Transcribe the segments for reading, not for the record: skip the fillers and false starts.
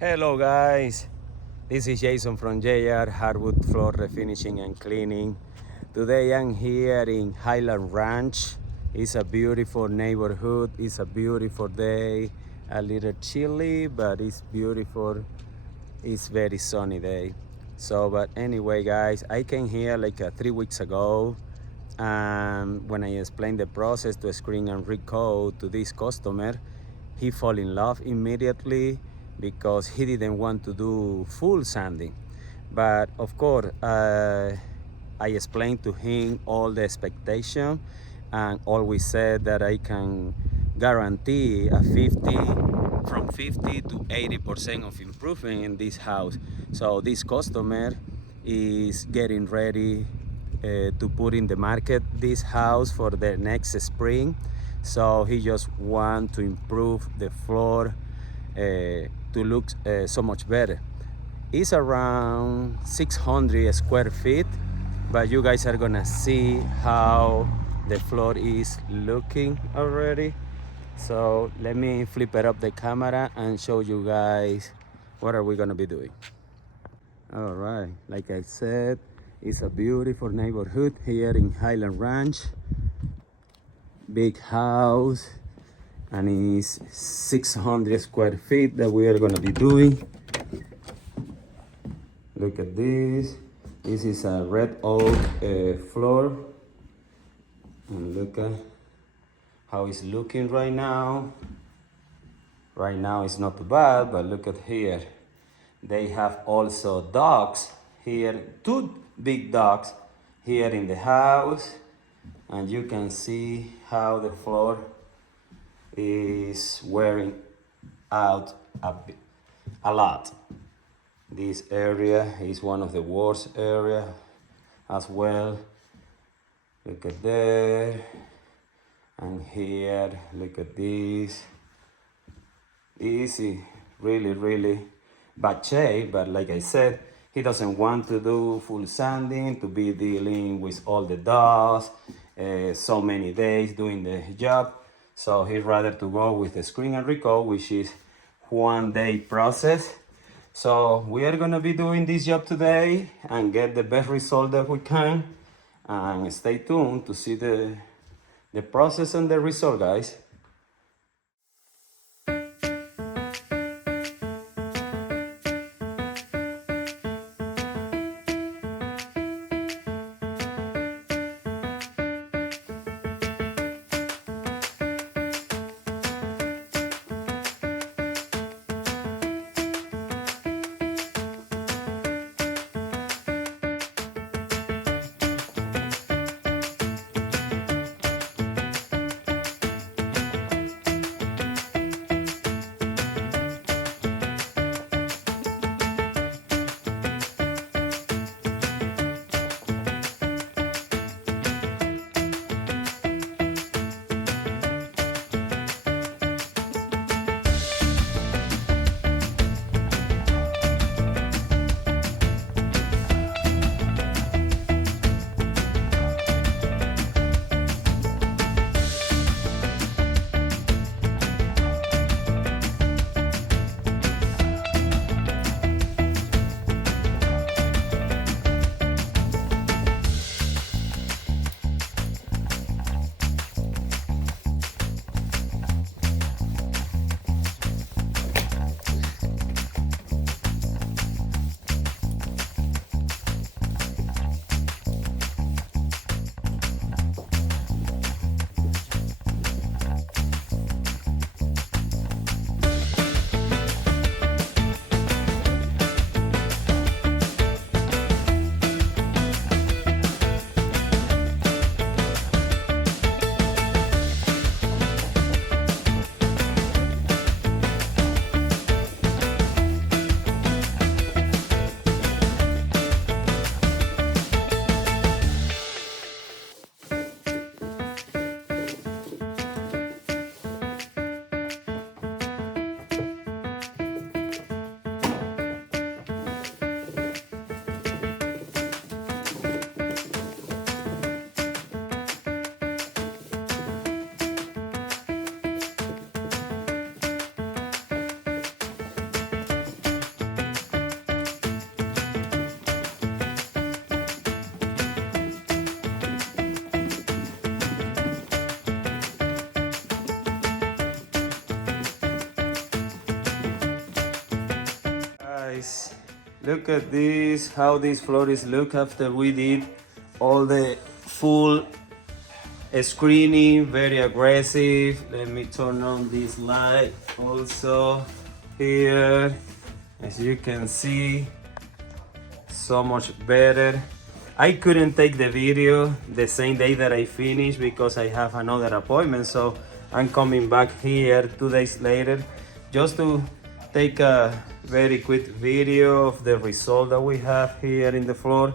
Hello guys, this is Jason from JR Hardwood Floor Refinishing and Cleaning. Today I'm here in Highland Ranch. It's a beautiful neighborhood, it's a beautiful day, a little chilly but it's beautiful. It's very sunny day. But anyway guys, I came here like 3 weeks ago, and when I explained the process to screen and recode to this customer, he fell in love immediately because he didn't want to do full sanding. But of course, I explained to him all the expectation and always said that I can guarantee a 50 to 80% of improvement in this house. So this customer is getting ready to put in the market this house for the next spring. So he just want to improve the floor to look so much better. It's around 600 square feet, but you guys are gonna see how the floor is looking already. So let me flip it up the camera and show you guys what are we gonna be doing. All right, like I said, it's a beautiful neighborhood here in Highland Ranch. Big house, and it's 600 square feet that we are going to be doing. Look at this. This is a red oak floor, and look at how it's looking right now. Right now it's not too bad, but look at here. They have also dogs here, 2 big dogs here in the house, and you can see how the floor is wearing out a lot. This area is one of the worst area as well. Look at there, and here, look at this. Easy, really bad shape, but like I said, he doesn't want to do full sanding, to be dealing with all the dust, so many days doing the job. So he'd rather to go with the screen and recode, which is 1 day process. So we are gonna be doing this job today and get the best result that we can. And stay tuned to see the process and the result, guys. guys, look at this, how this floor is look after we did all the full screening, very aggressive. Let me turn on this light also here. As you can see, so much better. I couldn't take the video the same day that I finished because I have another appointment, so I'm coming back here 2 days later just to take a very quick video of the result that we have here in the floor.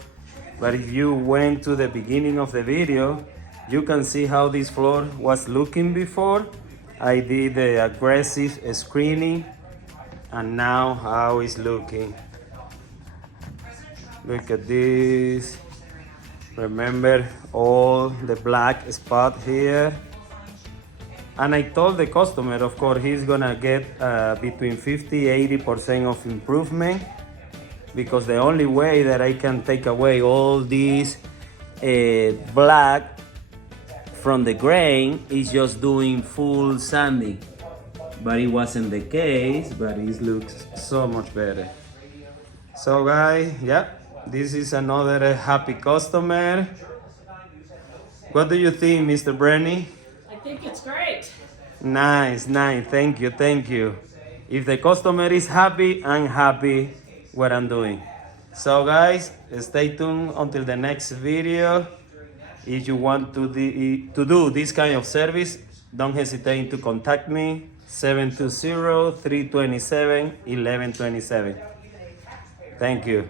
But if you went to the beginning of the video, you can see how this floor was looking before I did the aggressive screening, and now how it's looking. Look at this. Remember all the black spot here. And I told the customer, of course, he's gonna get between 50–80% of improvement, because the only way that I can take away all these black from the grain is just doing full sanding. But it wasn't the case, but it looks so much better. So guys, yeah, this is another happy customer. What do you think, Mr. Brenny? I think it's great. Nice, nice. Thank you, thank you. If the customer is happy, I'm happy what I'm doing. So guys, stay tuned until the next video. If you want to do this kind of service, don't hesitate to contact me, 720-327-1127. Thank you.